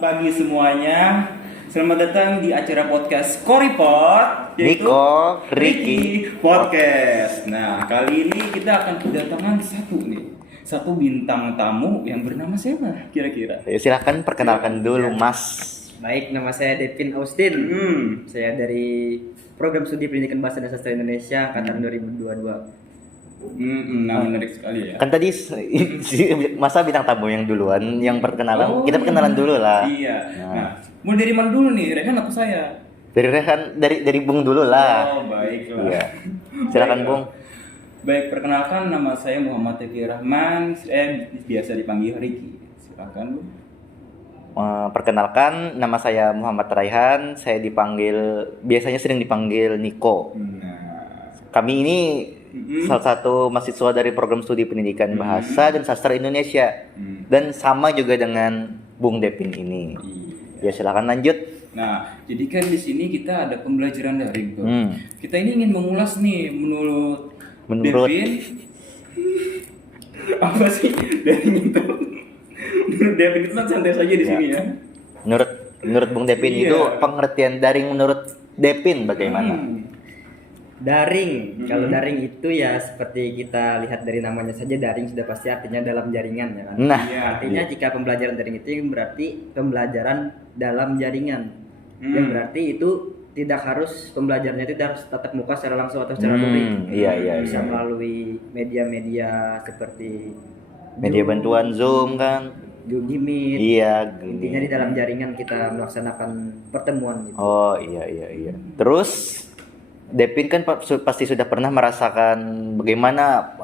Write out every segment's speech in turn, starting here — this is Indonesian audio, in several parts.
Pagi semuanya, selamat datang di acara podcast Koripot, yaitu Niko, Ricky, Podcast. Nah, kali ini kita akan kedatangan satu bintang tamu yang bernama siapa kira-kira? Silahkan perkenalkan dulu Mas. Baik, nama saya Devin Austin. Saya dari Program Studi Pendidikan Bahasa dan Sastra Indonesia angkatan 2022. Nah, menarik sekali ya. Kan tadi masa bintang tamu yang duluan, yang perkenalan, kita perkenalan dulu lah. Iya. Nah, mau dari mana dulu nih, Rehan atau saya? Dari Rehan, dari Bung dulu lah. Oh, baiklah. Iya. Silakan Baiklah. Bung. Baik, perkenalkan nama saya Muhammad Teki Rahman, biasa dipanggil Ricky. Silakan, Bu. Perkenalkan, nama saya Muhammad Raihan. Saya biasanya sering dipanggil Niko. Nah, Kami ini salah satu mahasiswa dari Program Studi Pendidikan Bahasa dan Sastra Indonesia. Dan sama juga dengan Bung Devin ini. iya. Ya silakan lanjut. Nah, jadi kan di sini kita ada pembelajaran daring tuh. Hmm. Kita ini ingin mengulas nih menurut Devin apa sih daring itu? Menurut Devin itu kan santai saja di Ya. sini ya. Menurut Bung Devin Iya. itu pengertian daring menurut Devin bagaimana? Daring, kalau daring itu ya seperti kita lihat dari namanya saja, daring sudah pasti artinya dalam jaringan ya kan. Nah, Iya. Artinya jika pembelajaran daring itu berarti pembelajaran dalam jaringan. Yang berarti itu tidak harus pembelajarannya itu harus tatap muka secara langsung atau secara luring. iya. Bisa melalui media-media seperti Media Zoom, bantuan Zoom kan? Google Meet. Iya. Intinya di dalam jaringan kita melaksanakan pertemuan gitu. Oh iya. Terus Devin kan pasti sudah pernah merasakan bagaimana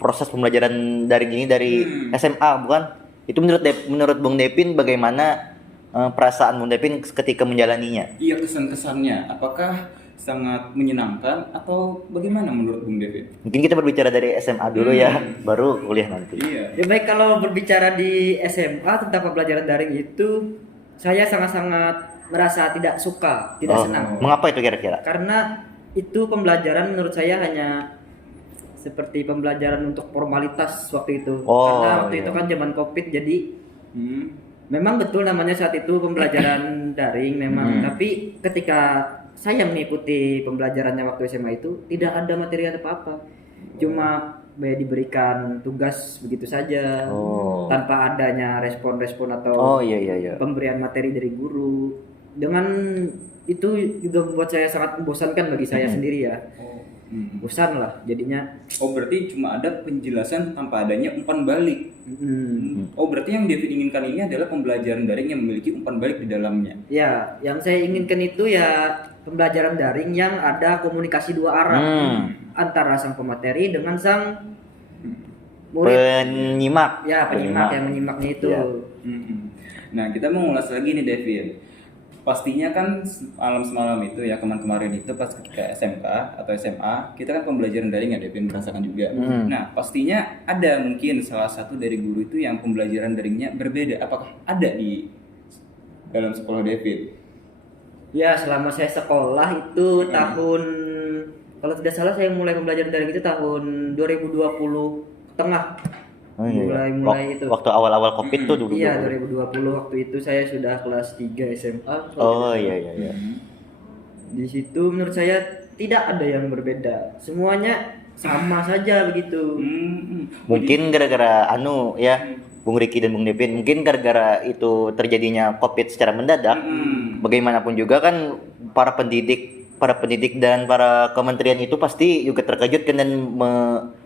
proses pembelajaran daring ini dari SMA, bukan? Itu menurut Bung Devin bagaimana perasaan Bung Devin ketika menjalaninya? Iya, kesan-kesannya apakah sangat menyenangkan atau bagaimana menurut Bung Devin? Mungkin kita berbicara dari SMA dulu ya, baru kuliah nanti. Iya. Ya baik, kalau berbicara di SMA tentang pembelajaran daring itu saya sangat-sangat merasa tidak suka, tidak senang. Mengapa itu kira-kira? Karena itu pembelajaran menurut saya hanya seperti pembelajaran untuk formalitas waktu itu. Oh, Karena waktu iya. itu kan zaman Covid, jadi memang betul namanya saat itu pembelajaran daring memang, tapi ketika saya mengikuti pembelajarannya waktu SMA itu tidak ada materi apa-apa. Cuma diberikan tugas begitu saja tanpa adanya respon-respon atau Iya. pemberian materi dari guru. Dengan itu juga membuat saya sangat membosankan bagi saya sendiri ya. Bosan lah jadinya. Oh, berarti cuma ada penjelasan tanpa adanya umpan balik. Oh, berarti yang Devin inginkan ini adalah pembelajaran daring yang memiliki umpan balik di dalamnya. Ya, yang saya inginkan itu ya pembelajaran daring yang ada komunikasi dua arah antara sang pemateri dengan sang murid. Penyimak. Ya, penyimak yang menyimaknya itu. Ya. Nah, kita mau ngulas lagi nih, Devin. Pastinya kan semalam itu ya, kemarin itu pas ketika SMK atau SMA, kita kan pembelajaran daring ya, Devin merasakan juga. Nah, pastinya ada mungkin salah satu dari guru itu yang pembelajaran daringnya berbeda. Apakah ada di dalam sekolah Devin? Ya, selama saya sekolah itu tahun, kalau tidak salah saya mulai pembelajaran daring itu tahun 2020 tengah. Oh, iya. Mulai itu. Waktu awal-awal Covid tuh dulu. Iya, 2020 waktu itu saya sudah kelas 3 SMA. Oh iya. Di situ menurut saya tidak ada yang berbeda. Semuanya sama saja begitu. Mungkin gara-gara Bung Riki dan Bung Devin, mungkin gara-gara itu terjadinya Covid secara mendadak. Bagaimanapun juga kan para pendidik dan para kementerian itu pasti juga terkejut kan dan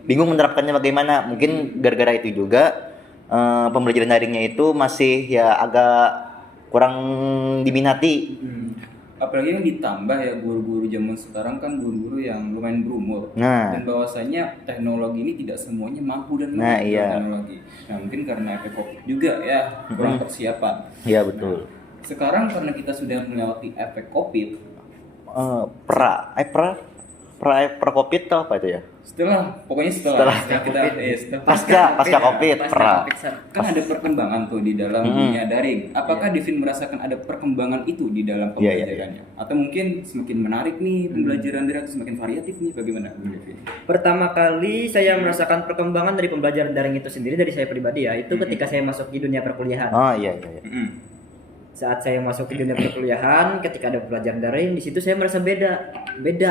bingung menerapkannya bagaimana. Mungkin gara-gara itu juga pembelajaran daringnya itu masih ya agak kurang diminati. Apalagi yang ditambah ya, guru-guru zaman sekarang kan guru-guru yang lumayan berumur. Dan bahwasanya teknologi ini tidak semuanya mampu dan Nah, mengerti iya. teknologi. Nah, mungkin karena efek Covid juga ya, kurang persiapan. Iya betul. Sekarang karena kita sudah melewati efek Covid, pra Covid atau apa itu ya? setelah kita Pasca Covid, kan ada perkembangan tuh di dalam dunia daring. Apakah Devin merasakan ada perkembangan itu di dalam pembelajarannya? Atau mungkin semakin menarik nih pembelajaran daring, atau semakin variatif nih, bagaimana Devin? Pertama kali saya merasakan perkembangan dari pembelajaran daring itu sendiri dari saya pribadi ya, itu ketika saya masuk di dunia perkuliahan. Oh iya. saat saya masuk ke dunia perkuliahan, ketika ada pelajaran daring, di situ saya merasa beda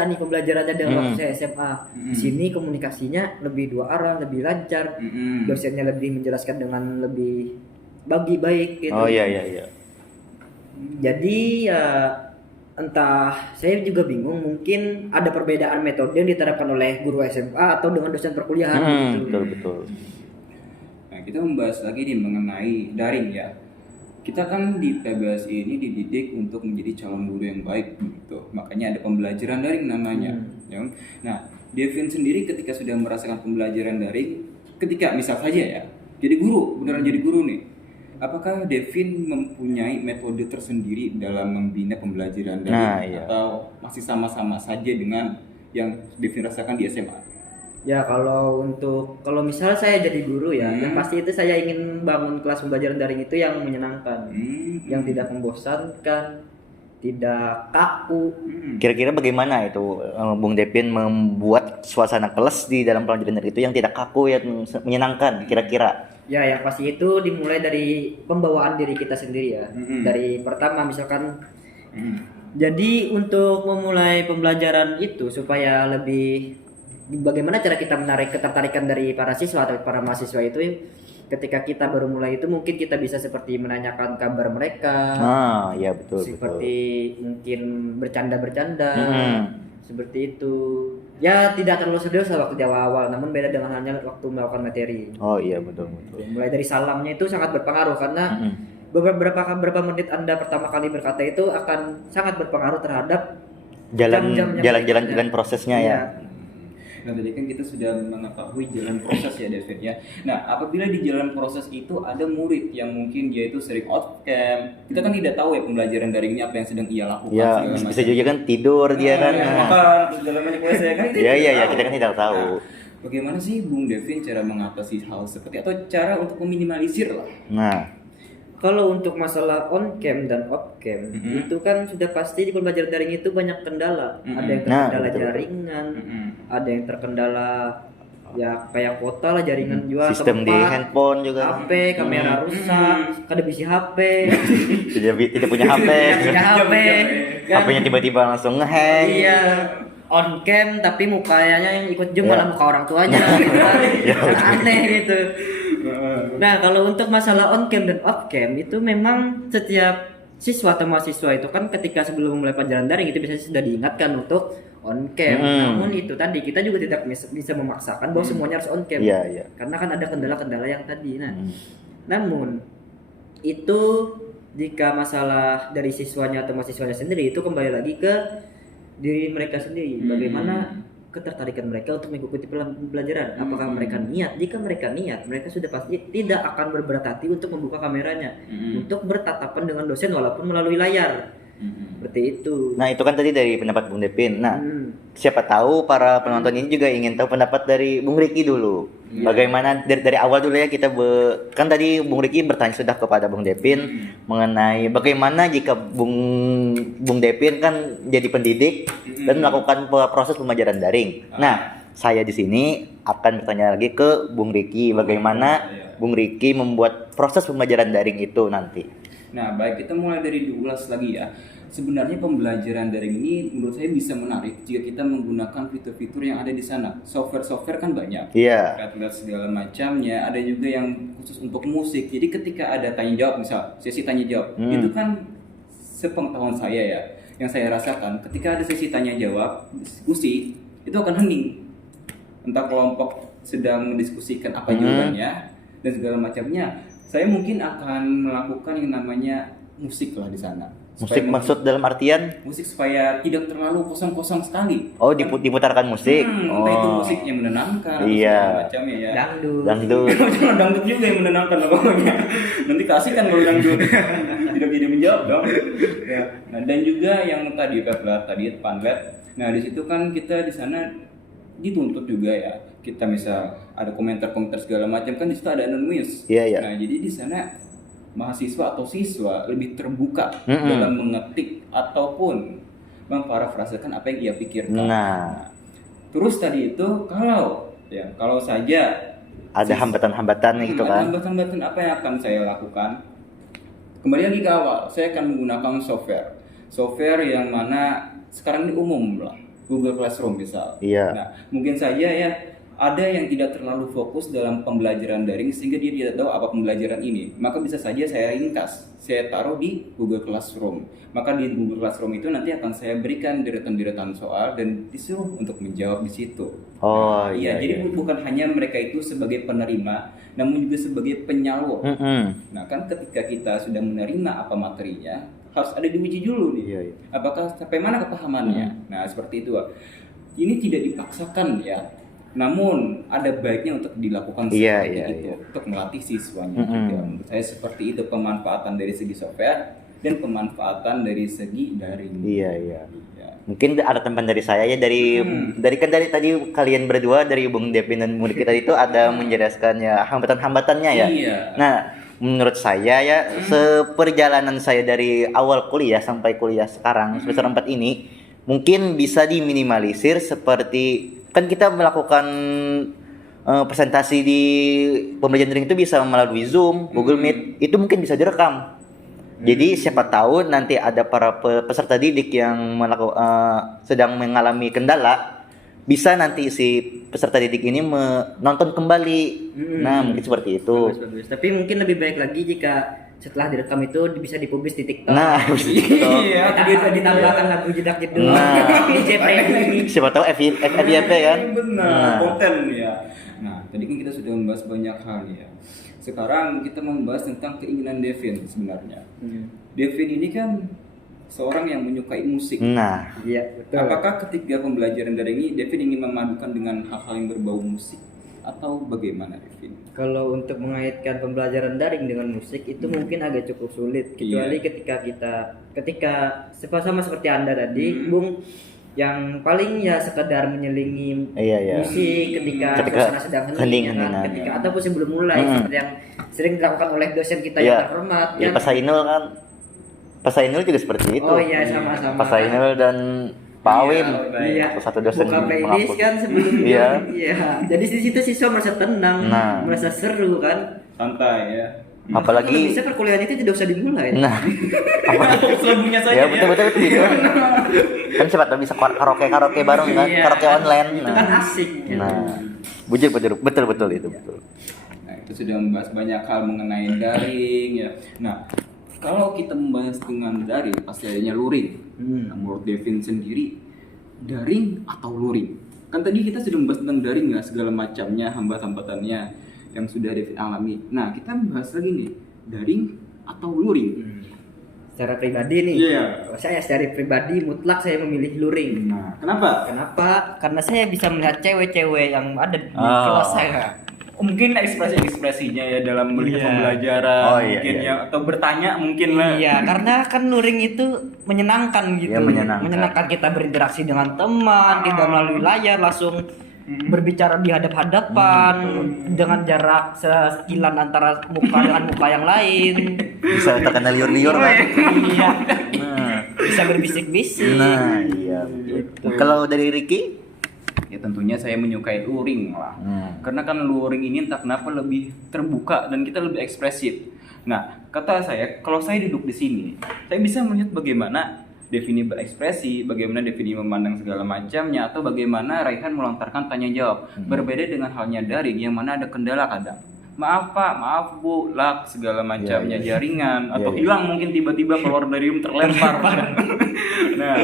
nih pembelajarannya dengan waktu saya SMA. Di sini komunikasinya lebih dua arah, lebih lancar, dosennya lebih menjelaskan dengan lebih baik gitu. Oh iya. Jadi ya entah, saya juga bingung, mungkin ada perbedaan metode yang diterapkan oleh guru SMA atau dengan dosen perkuliahan gitu. Betul. Nah, kita membahas lagi nih mengenai daring ya. Kita kan di PBSI ini dididik untuk menjadi calon guru yang baik gitu. Makanya ada pembelajaran daring namanya. Ya. Nah, Devin sendiri ketika sudah merasakan pembelajaran daring, ketika misal saja ya, jadi guru, beneran jadi guru nih. Apakah Devin mempunyai metode tersendiri dalam membina pembelajaran daring atau masih sama-sama saja dengan yang Devin rasakan di SMA? Ya kalau misalnya saya jadi guru ya, yang pasti itu saya ingin bangun kelas pembelajaran daring itu yang menyenangkan, yang tidak membosankan, tidak kaku. Kira-kira bagaimana itu Bung Devin membuat suasana kelas di dalam pelajaran daring itu yang tidak kaku, yang menyenangkan kira-kira? Ya yang pasti itu dimulai dari pembawaan diri kita sendiri ya. Dari pertama misalkan, jadi untuk memulai pembelajaran itu supaya lebih bagaimana cara kita menarik ketertarikan dari para siswa atau para mahasiswa itu, ketika kita baru mulai itu mungkin kita bisa seperti menanyakan kabar mereka. Iya betul. Seperti mungkin bercanda-bercanda. Seperti itu. Ya tidak terlalu serius waktu di awal-awal, namun beda dengan halnya waktu melakukan materi. Oh iya betul. Mulai dari salamnya itu sangat berpengaruh karena beberapa menit Anda pertama kali berkata itu akan sangat berpengaruh terhadap jalan prosesnya ya. Nah tadi kan kita sudah mengetahui jalan proses ya Devin ya. Nah apabila di jalan proses itu ada murid yang mungkin dia itu sering out cam, kita kan tidak tahu ya pembelajaran daringnya apa yang sedang ia lakukan. Ya bisa juga kan tidur dia kan. Makan segala macam kan. Iya kita kan tidak tahu. Nah, bagaimana sih Bung Devin cara mengatasi hal seperti atau cara untuk meminimalisir lah? Nah kalau untuk masalah on cam dan off cam itu kan sudah pasti di pembelajaran daring itu banyak kendala. Ada yang terkendala jaringan, ada yang terkendala ya kayak kuota lah jaringan juga, sistem di handphone juga, HP, kamera rusak, kada bisa HP, tidak punya HP, HP-nya tiba-tiba langsung ngehang. Iya. On cam tapi mukanya yang ikut malah muka orang tuanya gitu. Aneh gitu. Nah kalau untuk masalah on cam dan off cam itu memang setiap siswa atau mahasiswa itu kan ketika sebelum memulai pelajaran daring itu biasanya sudah diingatkan untuk on cam. Namun itu tadi kita juga tidak bisa memaksakan bahwa semuanya harus on cam. Karena kan ada kendala-kendala yang tadi. Nah, namun itu jika masalah dari siswanya atau mahasiswanya sendiri itu kembali lagi ke diri mereka sendiri. Bagaimana ketertarikan mereka untuk mengikuti pelajaran? Apakah mereka niat? Jika mereka niat, mereka sudah pasti tidak akan berberat hati untuk membuka kameranya, untuk bertatapan dengan dosen walaupun melalui layar. Seperti itu. Nah itu kan tadi dari pendapat Bung Devin. Nah siapa tahu para penonton ini juga ingin tahu pendapat dari Bung Riki dulu. Bagaimana dari awal dulu ya kita kan tadi Bung Riki bertanya sudah kepada Bung Devin mengenai bagaimana jika Bung Devin kan jadi pendidik dan melakukan proses pembelajaran daring. Nah saya di sini akan bertanya lagi ke Bung Riki bagaimana Bung Riki membuat proses pembelajaran daring itu nanti. Nah baik, kita mulai dari diulas lagi ya. Sebenarnya pembelajaran daring ini menurut saya bisa menarik jika kita menggunakan fitur-fitur yang ada di sana. Software kan banyak, lihat segala macamnya. Ada juga yang khusus untuk musik. Jadi ketika ada tanya jawab, misal sesi tanya jawab, itu kan sepengetahuan saya ya, yang saya rasakan ketika ada sesi tanya jawab diskusi itu akan hening. Entah kelompok sedang mendiskusikan apa jawabannya dan segala macamnya. Saya mungkin akan melakukan yang namanya musik lah di sana. Musik maksud dalam artian? Musik supaya tidak terlalu kosong-kosong sekali. Oh, diputarkan musik. Entah itu musik yang menenangkan atau segala macamnya ya. Dangdut. Jangan dangdut juga yang menenangkan pokoknya. Nanti kasih kan kalau dangdut. Tidak menjawab dong. Ya. Nah, dan juga yang tadi Padlet. Nah, di situ kan kita di sana dituntut juga ya. Kita misal ada komentar-komentar segala macam kan di situ ada anonymous. Nah, jadi di sana mahasiswa atau siswa lebih terbuka dalam mengetik ataupun memparafrasekan apa yang ia pikirkan. Nah, terus tadi itu kalau saja ada hambatan-hambatan gitu kan. Hambatan-hambatan apa yang akan saya lakukan? kembali lagi ke awal, saya akan menggunakan software yang mana sekarang ini umum lah, Google Classroom misal. Iya. Nah, mungkin saja ya ada yang tidak terlalu fokus dalam pembelajaran daring sehingga dia tidak tahu apa pembelajaran ini. Maka bisa saja saya ringkas, saya taruh di Google Classroom. Maka di Google Classroom itu nanti akan saya berikan deretan-deretan soal dan disuruh untuk menjawab di situ. Oh Iya, jadi bukan hanya mereka itu sebagai penerima, namun juga sebagai penyalur. Nah, kan ketika kita sudah menerima apa materinya, harus ada diuji dulu nih. Iya. Apakah sampai mana kepahamannya? Nah, seperti itu. Ini tidak dipaksakan ya. Namun ada baiknya untuk dilakukan seperti itu untuk melatih siswanya juga. Menurut saya seperti itu pemanfaatan dari segi software dan pemanfaatan dari segi daring. Iya. Mungkin ada tambahan dari saya ya dari tadi kalian berdua dari Bung Devin dan Bung Riki tadi itu ada menjelaskan ya hambatan-hambatannya ya. Iya. Nah, menurut saya ya seperjalanan saya dari awal kuliah sampai kuliah sekarang semester 4 ini mungkin bisa diminimalisir seperti kan kita melakukan presentasi di pembelajaran daring itu bisa melalui Zoom, Google Meet, itu mungkin bisa direkam. Jadi siapa tahu nanti ada para peserta didik yang sedang mengalami kendala, bisa nanti si peserta didik ini menonton kembali. Nah, mungkin seperti itu. Bagus. Tapi mungkin lebih baik lagi jika setelah direkam itu bisa dipublis di TikTok. Nah, Iya, ditambahkan lagu jedak jedul. DJ Freddy. siapa tahu FYP kan. Benar, konten ya. Nah, tadi kan kita sudah membahas banyak hal ya. Sekarang kita membahas tentang keinginan Devin sebenarnya. Devin ini kan seorang yang menyukai musik. Nah, Iya, betul. Apakah ketika pembelajaran daring ini Devin ingin memadukan dengan hal-hal yang berbau musik atau bagaimana Devin? Kalau untuk mengaitkan pembelajaran daring dengan musik itu mungkin agak cukup sulit kecuali ketika sama seperti Anda tadi, Bung, yang paling ya sekedar menyelingi musik ketika suasana sedang hening, ketika ataupun sebelum mulai seperti yang sering dilakukan oleh dosen kita yang terhormat. Ya, Pak Sainul juga seperti itu. Oh iya, sama-sama. Pak Sainul dan Pak Awim, satu dosen buka playlist kan sebelumnya. Jadi di situ siswa merasa tenang, merasa seru kan, santai ya. Apalagi kalau bisa perkuliahan itu tidak usah dimulai. Nah, lagunya saja. Ya betul gitu. Kan siapa tahu bisa karaoke bareng kan, karaoke online. Itu kan asik. Nah, betul itu betul. Nah, itu sudah membahas banyak hal mengenai daring ya. Nah, kalau kita membahas dengan daring pasti adanya luring. Nah, menurut Devin sendiri daring atau luring? Kan tadi kita sudah membahas tentang daring ya, segala macamnya, hambatannya yang sudah Devin alami. Nah, kita membahas lagi nih, daring atau luring? Secara pribadi nih, saya secara pribadi mutlak saya memilih luring. Nah, kenapa? Karena saya bisa melihat cewek-cewek yang ada di kelas saya. Mungkin ekspresinya ya dalam melihat pembelajaran ya, atau bertanya mungkin lah. Iya, karena kan luring itu menyenangkan gitu. Menyenangkan kita berinteraksi dengan teman, tidak melalui layar langsung berbicara di hadap-hadapan dengan jarak sekilan antara muka dengan muka yang lain. Bisa terkenal liur-liur kan. Iya. Bisa berbisik-bisik. Nah, iya. Kalau dari Ricky? Ya tentunya saya menyukai luring lah. Karena kan luring ini entah kenapa lebih terbuka dan kita lebih ekspresif. Nah, kata saya, kalau saya duduk di sini, saya bisa melihat bagaimana Devini berekspresi, bagaimana Devini memandang segala macamnya, atau bagaimana Raihan melontarkan tanya jawab. Berbeda dengan halnya daring yang mana ada kendala kadang. Maaf Pak, maaf Bu, lag segala macamnya jaringan atau hilang mungkin tiba-tiba keluar dari room terlempar. Nah,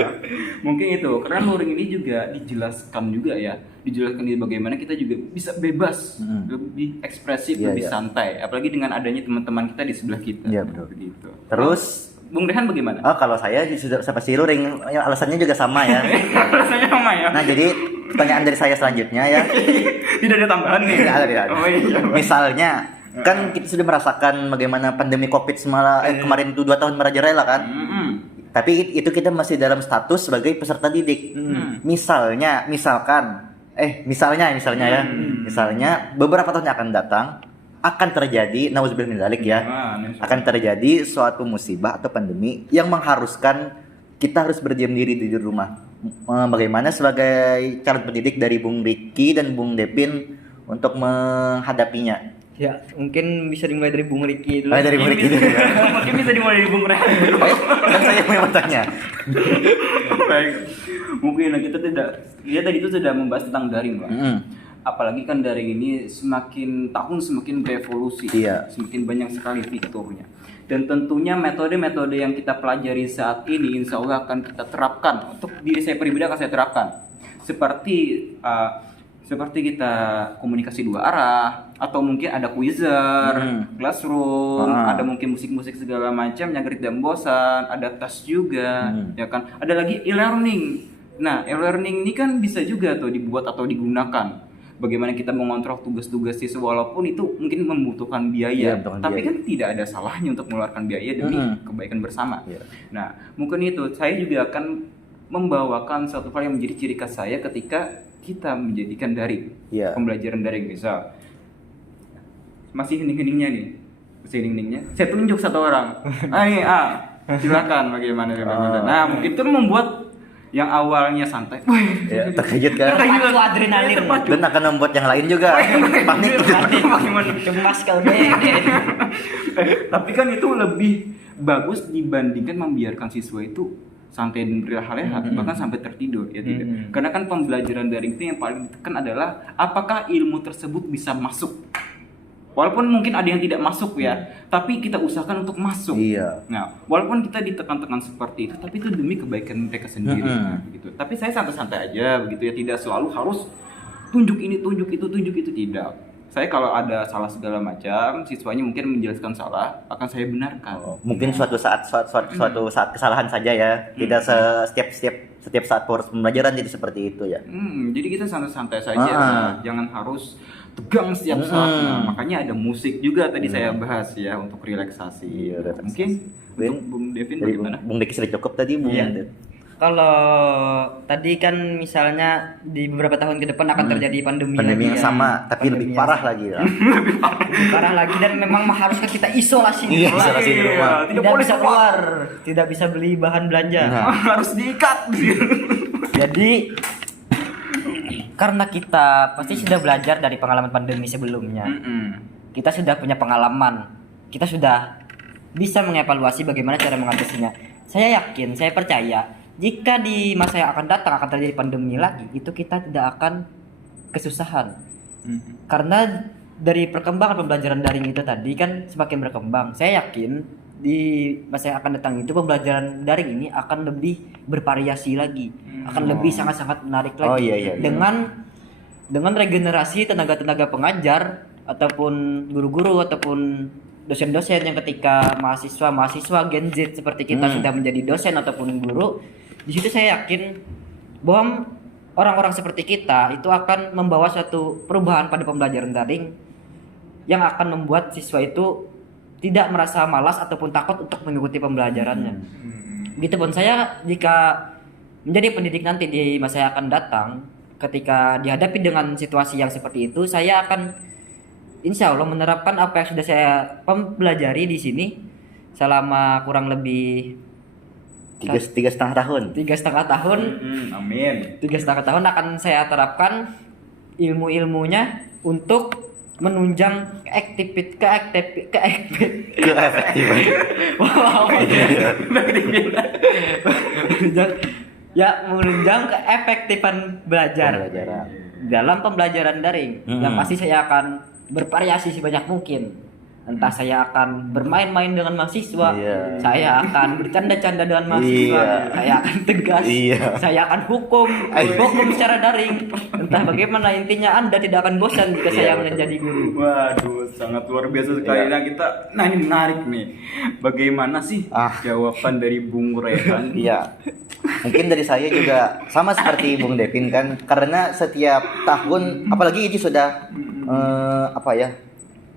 mungkin itu karena luring ini juga dijelaskan bagaimana kita juga bisa bebas, lebih ekspresif, lebih santai, apalagi dengan adanya teman-teman kita di sebelah kita. Iya, betul. Begitu. Terus Bung Rehan bagaimana? Oh, kalau saya sudah pasti luring, alasannya juga sama ya. Alasannya sama ya. Nah, jadi pertanyaan dari saya selanjutnya ya. Tidak ada tambahan nih. Tidak ada. Oh, iya. Misalnya, kan kita sudah merasakan bagaimana pandemi Covid kemarin itu 2 tahun merajalela kan. Tapi itu kita masih dalam status sebagai peserta didik. Misalnya beberapa tahun yang akan datang akan terjadi nauzubillah min dzalik ya. Akan terjadi suatu musibah atau pandemi yang mengharuskan kita harus berdiam diri di rumah. Bagaimana sebagai calon pendidik dari Bung Riki dan Bung Devin untuk menghadapinya? Ya, mungkin bisa dimulai dari Bung Riki dulu. Dari Bung Riki dulu ya. Mungkin bisa dimulai dari Bung Rehan dulu. Kan saya yang mau tanya. Baik. Mungkin kita dia tadi itu sudah membahas tentang daring, Bang. Apalagi kan daring ini semakin tahun semakin berevolusi, Iya. semakin banyak sekali fiturnya. Dan tentunya metode-metode yang kita pelajari saat ini insya Allah akan kita terapkan. Untuk diri saya pribadi akan saya terapkan. Seperti kita komunikasi dua arah, atau mungkin ada quizzer, classroom, ada mungkin musik-musik segala macam yang tidak bosan, ada tes juga, ya kan. Ada lagi e-learning. Nah, e-learning ini kan bisa juga tuh dibuat atau digunakan. Bagaimana kita mengontrol tugas-tugas siswa walaupun itu mungkin membutuhkan biaya, tapi kan tidak ada salahnya untuk mengeluarkan biaya demi kebaikan bersama. Nah, mungkin itu saya juga akan membawakan satu hal yang menjadi ciri khas saya ketika kita menjadikan daring, pembelajaran daring. Misal masih hening-heningnya nih, saya tunjuk satu orang, silakan bagaimana. Nah, mungkin itu membuat yang awalnya santai, terkejut kan? Terpacu adrenalin. Dan akan membuat yang lain juga panik. Cemas kau deh. Tapi kan itu lebih bagus dibandingkan membiarkan siswa itu santai dan berleha-leha, bahkan sampai tertidur, ya tidak. Karena kan pembelajaran daring itu yang paling ditekan adalah apakah ilmu tersebut bisa masuk. Walaupun mungkin ada yang tidak masuk ya, tapi kita usahakan untuk masuk. Iya. Nah, walaupun kita ditekan-tekan seperti itu, tapi itu demi kebaikan mereka sendiri, begitu. Tapi saya santai-santai aja, begitu ya, tidak selalu harus tunjuk ini, tunjuk itu tidak. Saya kalau ada salah segala macam, siswanya mungkin menjelaskan salah, akan saya benarkan. Mungkin suatu saat kesalahan saja ya, tidak setiap saat proses pembelajaran jadi seperti itu ya. Jadi kita santai-santai saja, jangan harus tegang setiap saat. Nah, makanya ada musik juga tadi saya bahas ya untuk relaksasi. Mungkin untuk Bung Devin bagaimana? Bung Deki sudah cukup tadi, Bung. Kalau tadi kan misalnya di beberapa tahun ke depan akan terjadi pandemi yang lagi sama, tapi lebih parah lagi ya. Lebih parah lagi dan memang haruskah kita isolasi di rumah. Isolasi di rumah. Tidak bisa keluar, tidak bisa beli bahan belanja. Harus diikat. Jadi karena kita pasti sudah belajar dari pengalaman pandemi sebelumnya. Kita sudah punya pengalaman. Kita sudah bisa mengevaluasi bagaimana cara mengatasinya. Saya yakin, saya percaya jika di masa yang akan datang akan terjadi pandemi lagi, itu kita tidak akan kesusahan. Karena dari perkembangan pembelajaran daring itu tadi kan semakin berkembang. Saya yakin di masa yang akan datang itu pembelajaran daring ini akan lebih bervariasi lagi, akan lebih sangat-sangat menarik lagi. Dengan regenerasi tenaga-tenaga pengajar ataupun guru-guru ataupun dosen-dosen yang ketika mahasiswa Gen Z seperti kita sudah menjadi dosen ataupun guru, di situ saya yakin bahwa orang-orang seperti kita itu akan membawa suatu perubahan pada pembelajaran daring yang akan membuat siswa itu tidak merasa malas ataupun takut untuk mengikuti pembelajarannya. Gitu pun saya jika menjadi pendidik nanti di masa yang akan datang, ketika dihadapi dengan situasi yang seperti itu, saya akan insya Allah menerapkan apa yang sudah saya pelajari di sini selama kurang lebih 3,5 tahun. 3,5 tahun. Amin. 3,5 tahun akan saya terapkan ilmu-ilmunya untuk menunjang menunjang keefektifan belajar dalam pembelajaran daring. Yang pasti saya akan bervariasi sebanyak mungkin. Entah saya akan bermain-main dengan mahasiswa, saya akan bercanda-canda dengan mahasiswa, saya akan tegas, saya akan hukum secara daring. Entah bagaimana, intinya Anda tidak akan bosan jika saya menjadi guru. Waduh, sangat luar biasa sekali. Nah ini menarik nih. Bagaimana sih jawaban dari Bung Rehan? Mungkin dari saya juga sama seperti Bung Devin kan, karena setiap tahun, apalagi ini sudah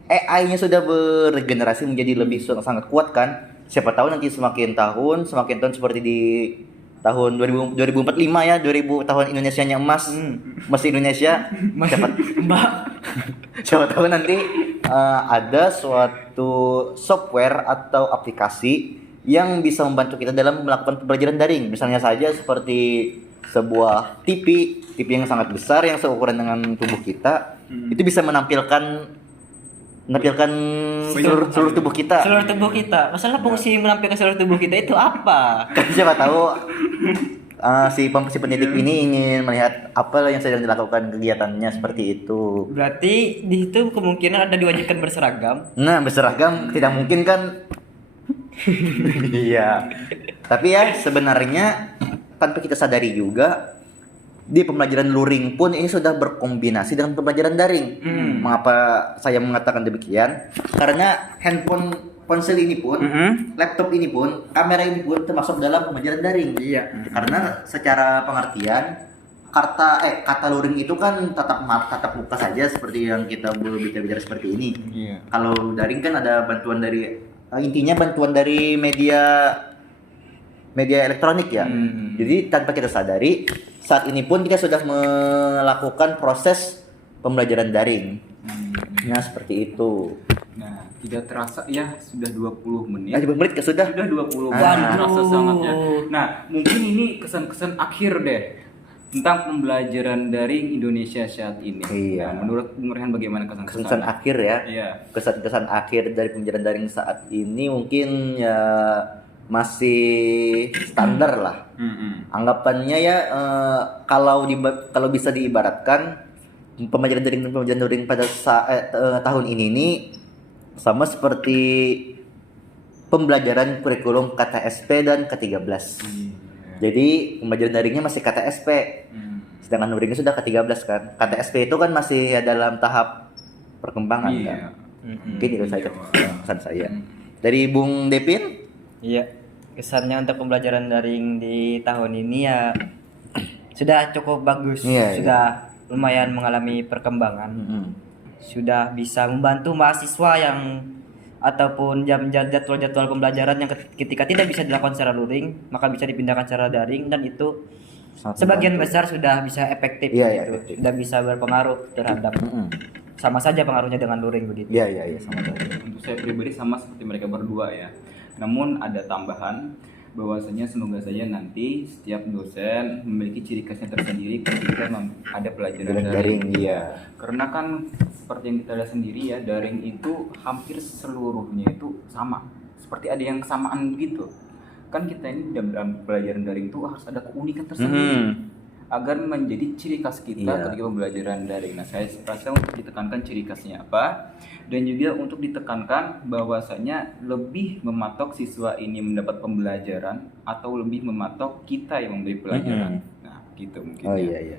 AI-nya sudah beregenerasi menjadi lebih sangat kuat kan. Siapa tahu nanti semakin tahun seperti di tahun 2045 ya, 2000 tahun Indonesianya emas. Masih Indonesia. Siapa tahu nanti ada suatu software atau aplikasi yang bisa membantu kita dalam melakukan pembelajaran daring. Misalnya saja seperti sebuah TV yang sangat besar yang seukuran dengan tubuh kita, itu bisa menampilkan menampilkan seluruh tubuh kita. Seluruh tubuh kita. Masalah fungsi menampilkan seluruh tubuh kita itu apa? Kan siapa tahu si pendidik ini ingin melihat apa yang sedang dilakukan kegiatannya seperti itu. Berarti di itu kemungkinan ada diwajibkan berseragam. Nah, berseragam tidak mungkin kan? Iya. Tapi ya sebenarnya tanpa kita sadari juga di pembelajaran luring pun ini sudah berkombinasi dengan pembelajaran daring. Mengapa saya mengatakan demikian? Karena ponsel ini pun, laptop ini pun, kamera ini pun termasuk dalam pembelajaran daring. Iya. Karena secara pengertian kata luring itu kan tatap muka saja seperti yang kita bicara seperti ini. Iya. Kalau daring kan ada bantuan dari intinya bantuan dari media elektronik ya. Jadi tanpa kita sadari saat ini pun kita sudah melakukan proses pembelajaran daring. Nah, seperti itu. Nah, tidak terasa ya sudah 20 menit. 20 menit sudah. Sudah 20 menit. Waduh. Terasa sangat ya. Nah, mungkin ini kesan-kesan akhir deh tentang pembelajaran daring Indonesia saat ini. Iya. Nah, menurut Bung Rehan bagaimana kesan-kesan? Kesan akhir ya. Iya. Kesan akhir dari pembelajaran daring saat ini mungkin ya masih standar lah. Anggapannya ya kalau bisa diibaratkan pembelajaran daring pada tahun ini nih sama seperti pembelajaran kurikulum KTSP dan K13. Jadi pembelajaran daringnya masih KTSP. Sedangkan luringnya sudah K13 kan. KTSP itu kan masih ya dalam tahap perkembangan kan. Mungkin itu saja kesan saya. Dari Bung Depin? Iya, kesannya untuk pembelajaran daring di tahun ini ya sudah cukup bagus, sudah lumayan mengalami perkembangan, sudah bisa membantu mahasiswa yang ataupun jadwal pembelajaran yang ketika tidak bisa dilakukan secara luring maka bisa dipindahkan secara daring dan itu sebagian besar sudah bisa efektif, efektif. Sudah bisa berpengaruh terhadap sama saja pengaruhnya dengan luring begitu. Iya sama saja. Untuk saya pribadi sama seperti mereka berdua ya. Namun ada tambahan bahwasanya semoga saja nanti setiap dosen memiliki ciri khasnya tersendiri ketika ada pelajaran daring. Iya. Karena kan seperti yang kita lihat sendiri ya, daring itu hampir seluruhnya itu sama. Seperti ada yang kesamaan begitu. Kan kita ini dalam pelajaran daring itu harus ada keunikan tersendiri. Agar menjadi ciri khas kita ketika pembelajaran daring. Nah, saya rasa untuk ditekankan ciri khasnya apa dan juga untuk ditekankan bahwasanya lebih mematok siswa ini mendapat pembelajaran atau lebih mematok kita yang memberi pelajaran. Nah, gitu mungkin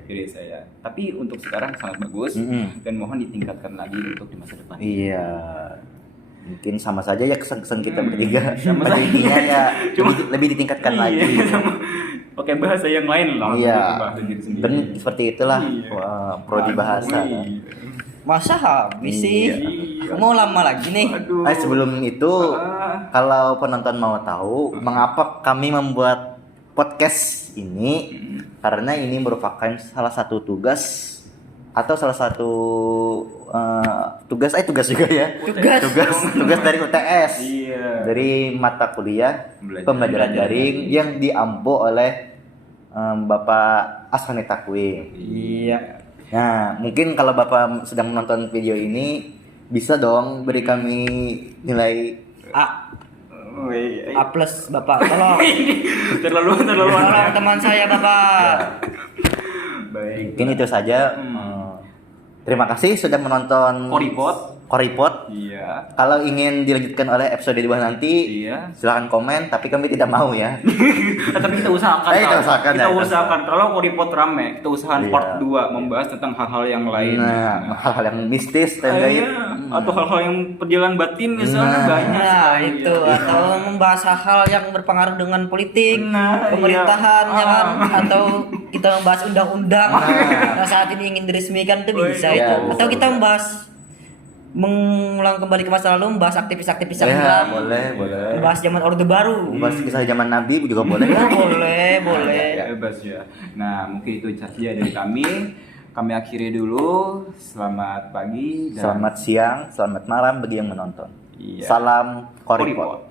dari saya. Tapi untuk sekarang sangat bagus dan mohon ditingkatkan lagi untuk di masa depan. Iya. Mungkin sama saja ya kesan-kesan kita bertiga. Sama saja. Intinya ya lebih ditingkatkan lagi. Pakai bahasa yang lain lah. Iya. Dan seperti itulah prodi bahasa. Masa habis sih? Mau lama lagi nih. Sebelum itu, kalau penonton mau tahu mengapa kami membuat podcast ini, karena ini merupakan salah satu tugas atau salah satu tugas juga ya. Tugas dari UTS. Dari mata kuliah pembelajaran daring yang diampu oleh Bapak Aswani Takwim. Iya. Nah, mungkin kalau Bapak sedang menonton video ini bisa dong beri kami nilai A plus Bapak. Tolong. terlalu Tolong teman saya Bapak. Baik. Mungkin itu saja. Terima kasih sudah menonton Koripot. Iya. Kalau ingin dilanjutkan oleh episode 2 nanti, silakan komen. Tapi kami tidak mau ya. Tapi kita usahakan. Kita usahakan. Kalau Koripot rame, kita usahakan part 2 membahas tentang hal-hal yang lain. Hal-hal yang mistis dan gaib. Atau hal-hal yang perjalanan batin misalnya banyak. Nah, itu atau membahas hal-hal yang berpengaruh dengan politik, pemerintahan ya kan, atau kita membahas undang-undang. Nah, saat ini ingin diresmikan itu bisa itu. Atau kita membahas mengulang kembali ke masa lalu, membahas aktivis-aktivis yang boleh. membahas zaman Orde Baru, membahas kisah zaman Nabi juga boleh. boleh. Bebas ya. Nah, mungkin itu saja dari kami. Kami akhiri dulu. Selamat pagi, selamat siang, selamat malam bagi yang menonton. Iya. Salam Koripot.